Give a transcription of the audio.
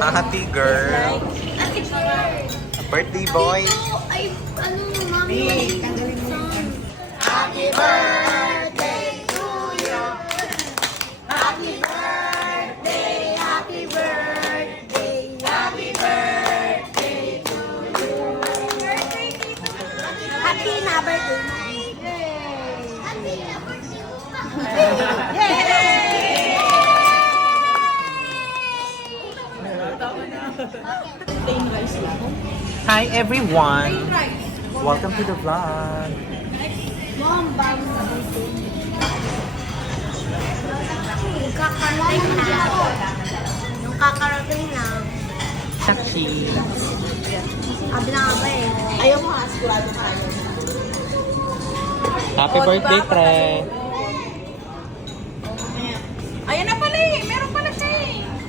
Happy girl. Birthday boy. Ay, ano, mami? Happy birthday to you. Happy birthday, happy birthday, happy birthday to you. Happy na birthday. Happy na birthday. Yay! Hi everyone. Welcome to the vlog. Mom, bago sa birthday. Yung kakarating na. Yung kakarating na. Chachi. Sabi na nga ba eh. Ayaw mo ha, sigurado ka. Happy birthday, pre.